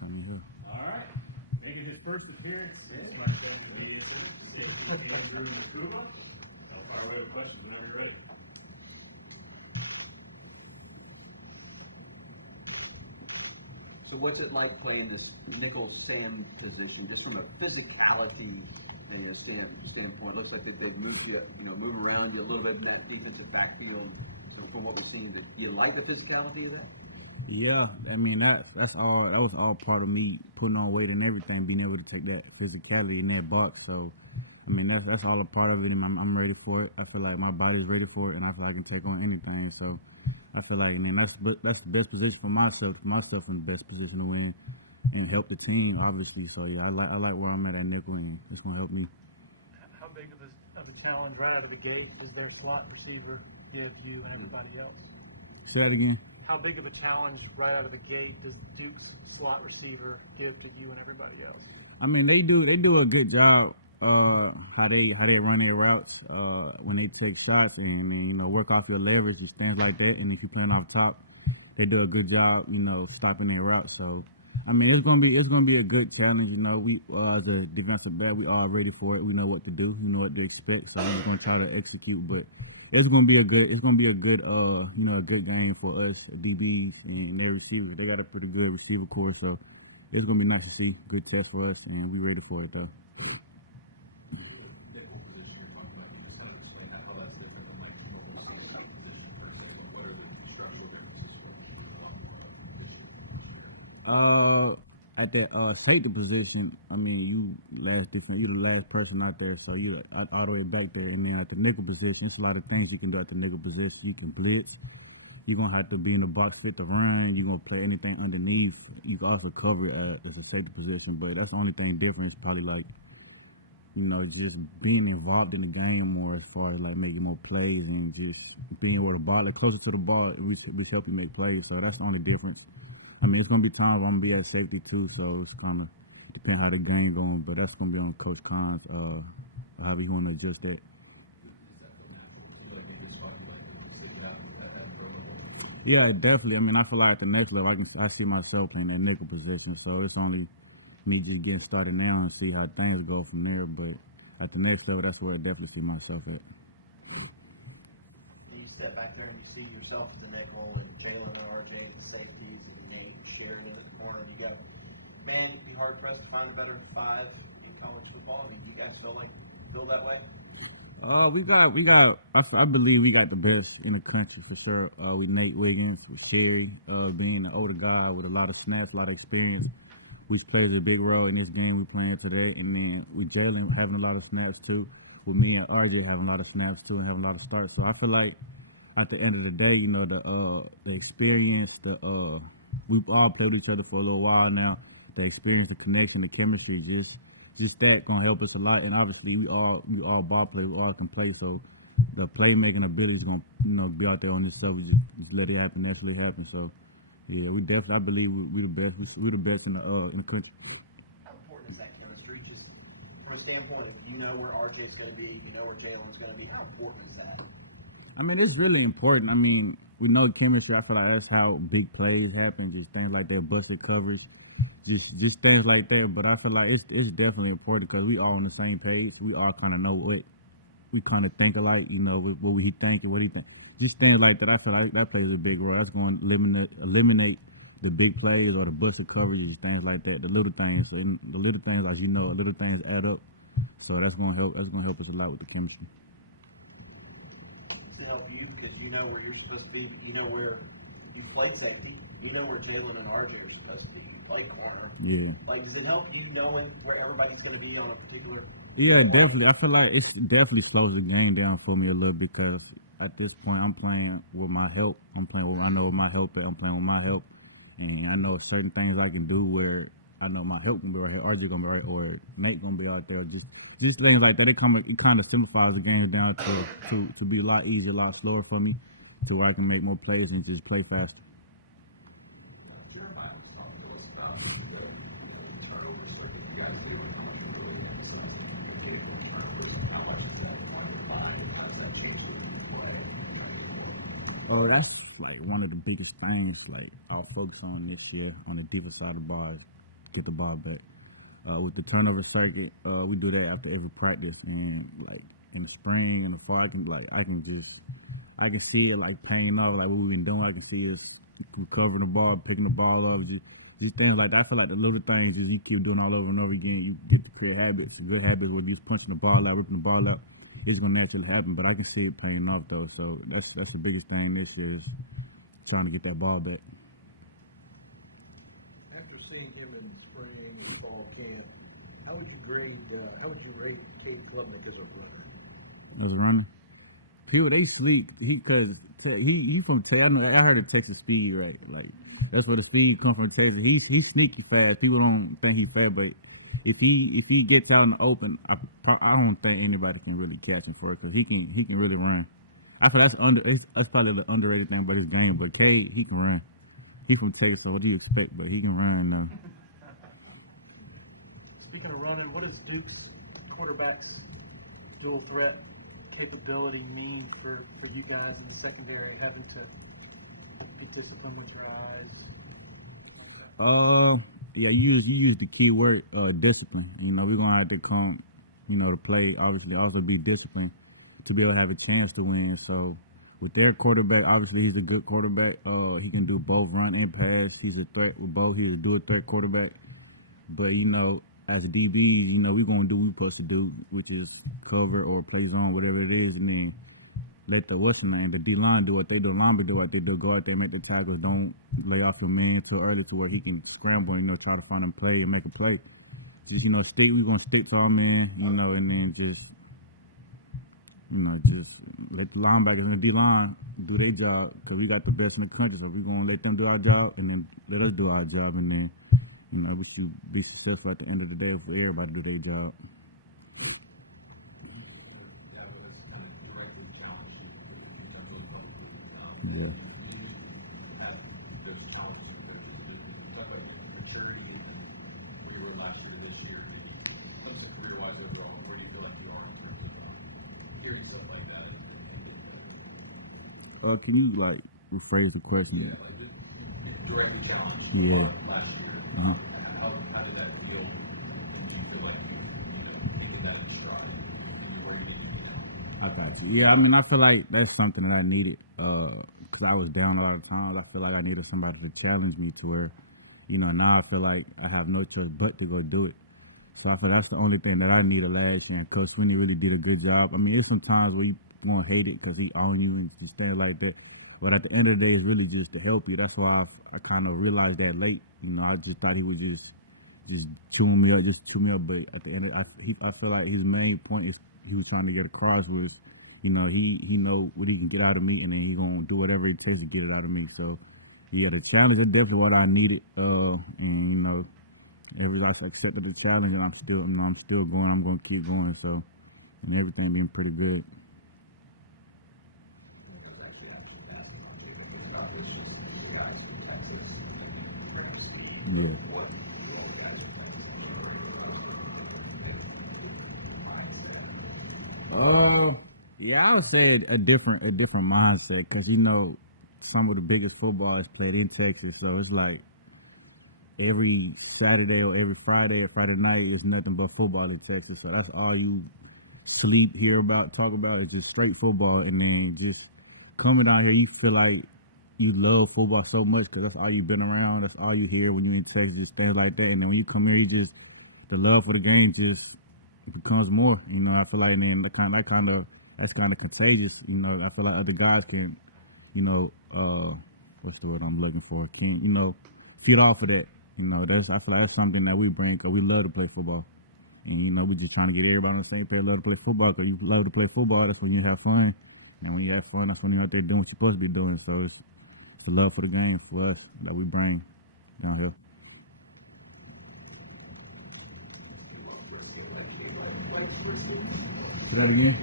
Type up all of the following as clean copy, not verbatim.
time here. All right. Making his first appearance in the media center. Mukuba. I'll fire away with questions whenever you're ready. So what's it like playing this nickel stand position, just from a physicality standpoint? Looks like they've moved you, move around you a little bit in that defensive backfield. So from what we've seen, do you like the physicality of that? Yeah, I mean that's all. That was all part of me putting on weight and everything, being able to take that physicality in that box. So, I mean that's all a part of it, and I'm ready for it. I feel like my body's ready for it, and I feel like I can take on anything. So, I feel like, man, that's the best position for myself. Myself in the best position to win and help the team, obviously. So yeah, I like where I'm at nickel, and it's gonna help me. How big of a challenge right out of the gate does their slot receiver give you and everybody else? Say that again. How big of a challenge right out of the gate does Duke's slot receiver give to you and everybody else? I mean, they do a good job how they run their routes when they take shots and work off your leverage and things like that. And if you're playing off top, they do a good job stopping their routes. So I mean, it's gonna be a good challenge. We as a defensive back, we are ready for it. We know what to do. We know what to expect. So we're gonna try to execute, but. It's gonna be a good a good game for us DBs and their receivers. They got a pretty good receiver core, so it's gonna be nice to see. Good test for us, and we ready for it though. At the safety position, I mean, you're the last person out there, so you're all the way back there. I mean, at the nickel position, it's a lot of things you can do at the nickel position. You can blitz. You're going to have to be in the box fit to run. You're going to play anything underneath. You can also cover it as a safety position, but that's the only thing different. It's probably like, just being involved in the game more as far as like making more plays and just being where the ball, like closer to the ball, which help you make plays. So that's the only difference. I mean, it's gonna be times where I'm gonna be at safety too, so it's kind of depend how the game going. But that's gonna be on Coach Khan's how he want to adjust that. Yeah, definitely. I mean, I feel like at the next level, I see myself in that nickel position. So it's only me just getting started now and see how things go from there. But at the next level, that's where I definitely see myself at. You step back there and you see yourself as the nickel and Jalen and RJ as the safeties and Nate Sharon in the corner. And you go, man, you'd be hard pressed to find a better five in college football. Do you guys feel that way? I believe we got the best in the country for sure. With Nate Wiggins, with Sherry, being an older guy with a lot of snaps, a lot of experience, which plays a big role in this game we're playing today. And then with Jalen having a lot of snaps too, with me and RJ having a lot of snaps too and having a lot of starts. So I feel like at the end of the day, the experience, we've all played with each other for a little while now. The experience, the connection, the chemistry, just that gonna help us a lot. And obviously, we all ball players, we all can play. So the playmaking ability is gonna be out there on this stuff. We just let it happen, naturally happen. So yeah, we definitely, I believe we the best. We're the best in the country. How important is that chemistry? Just from a standpoint, you know where RJ's going to be, you know where Jalen's going to be. How important is that? I mean, it's really important. I mean, we know chemistry. I feel like that's how big plays happen, just things like that, busted coverage, just things like that. But I feel like it's definitely important because we all on the same page. We all kind of know what we kind of think alike, what he think and what he think. Just things like that. I feel like that plays a big role. That's going to eliminate the big plays or the busted coverages, things like that. The little things, and the little things, as you know, little things add up. So that's going to help. That's going to help us a lot with the chemistry. To help you, because you know where you're supposed to be. You know where you played safety. You know where Jalen and RJ is supposed to be. You played corner. Yeah. Like, does it help you knowing where everybody's going to be on a particular? Yeah, definitely. I feel like it definitely slows the game down for me a little because at this point I'm playing with my help. I know where my help at. I'm playing with my help, and I know certain things I can do where I know my help can be right here, RJ gonna be right, or Nate gonna be out there. Just things like that. It kind of simplifies the game down to be a lot easier, a lot slower for me, to where I can make more plays and just play faster. Oh, that's like one of the biggest things. Like I'll focus on this year on the defensive side of the ball. get the ball back. With the turnover circuit, we do that after every practice, and like in the spring and the fall, I can see it like paying off, like what we've been doing. I can see us recovering the ball, picking the ball up, these things like that. I feel like the little things is you keep doing all over and over again. You get to create habits, good habits where you just punching the ball out, ripping the ball out. It's gonna naturally happen, but I can see it paying off though. So that's the biggest thing this year is trying to get that ball back. After seeing him in spring and fall camp, how would you rate Cade Klubnik as a runner? As a runner, they sleep. He from Texas. I heard of Texas speed, right? Like that's where the speed comes from. Texas. He's sneaky fast. People don't think he's fast, but if he gets out in the open, I don't think anybody can really catch him for it because he can really run. I feel that's probably the underrated thing about his game. But Cade, he can run. He's from Texas, so what do you expect? But he can run. Speaking of running, what does Duke's quarterback's dual threat capability mean for you guys in the secondary, having to be disciplined with your eyes? Yeah, you use the key word, discipline. We're gonna have to come, to play. Obviously, also be disciplined to be able to have a chance to win. So, with their quarterback, obviously he's a good quarterback. He can do both run and pass. He's a threat with both. He's a dual threat quarterback. But as a DB, we're gonna do what we're supposed to do, which is cover or play zone, whatever it is, and then let the D-line do what they do, linemen do what they do, go out there and make the tackles, don't lay off your man too early to where he can scramble and, try to find a play and make a play. Just, we're going to stick to our man, and then just let the linebackers and the D-line do their job, because we got the best in the country, so we're going to let them do our job, and then let us do our job, and then, we should be successful at the end of the day for everybody to do their job. Yeah. Can you rephrase the question? Yeah. I got you. Yeah, I feel like that's something that I needed. Because I was down a lot of times. I feel like I needed somebody to challenge me to where, now I feel like I have no choice but to go do it. So I feel that's the only thing that I needed last year. And Coach Sweeney really did a good job. There's some times where you going to hate it because he owned you and just stand like that. But at the end of the day, it's really just to help you. That's why I kind of realized that late. I just thought he was just chewing me up. But at the end, I feel like his main point is he was trying to get across was, he know what he can get out of me, and then he's gonna do whatever it takes to get it out of me. So, yeah, the challenge is definitely what I needed. And everybody accepted the challenge, and I'm still going. I'm gonna keep going. So, and everything been pretty good. Yeah. Yeah, I would say a different mindset because some of the biggest football is played in Texas, so it's like every Saturday or every Friday or Friday night is nothing but football in Texas. So that's all you sleep, hear about, talk about is just straight football, and then just coming down here, you feel like you love football so much because that's all you've been around, that's all you hear when you're in Texas, things like that, and then when you come here, the love for the game just becomes more. I feel like then that's kind of contagious. I feel like other guys can, what's the word I'm looking for? Can feed off of that. I feel like that's something that we bring because we love to play football, and we just trying to get everybody on the same page. Love to play football because you love to play football. That's when you have fun. And when you have fun, that's when you're out there doing what you're supposed to be doing. So it's the love for the game for us that we bring down here. Say that again?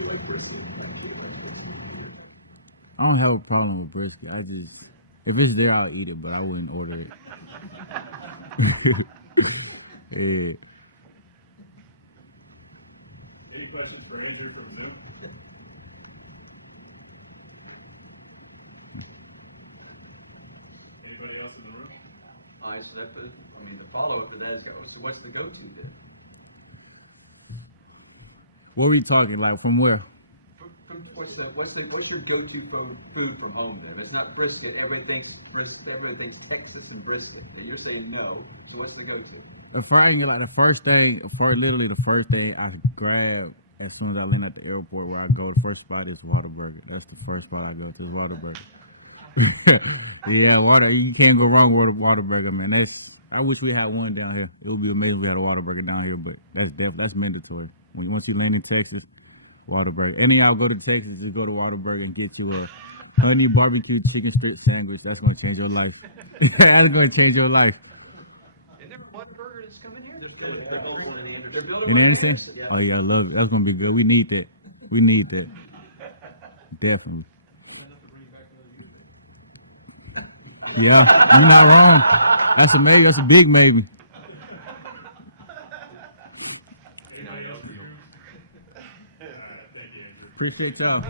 I don't have a problem with brisket. If it's there, I'll eat it, but I wouldn't order it. Yeah. Any questions for Andrew from the Zoom? Anybody else in the room? I So that, I mean, the follow-up to that is, so what's the go-to there? What were you talking about? From where? What's your go-to food from home then? It's not brisket. Everything's Texas and brisket. But you're saying no. So what's the go-to? Literally the first thing I grab as soon as I land at the airport where I go, the first spot is Whataburger. That's the first spot I go to, Whataburger. Yeah, water. You can't go wrong with a Whataburger, man. I wish we had one down here. It would be amazing if we had a Whataburger down here, but that's mandatory. Once you land in Texas, Whataburger. Any y'all go to Texas, just go to Whataburger and get you a honey barbecue chicken strip sandwich. That's gonna change your life. That's gonna change your life. Isn't there one burger that's coming here? They're building one in Anderson. They're building In one in Anderson? Anderson, yeah. Oh yeah, I love it. That's gonna be good. We need that. We need that. Definitely. Yeah, you're not wrong. That's a maybe. That's a big maybe. Anybody else? Thank you, Andrew. Appreciate y'all.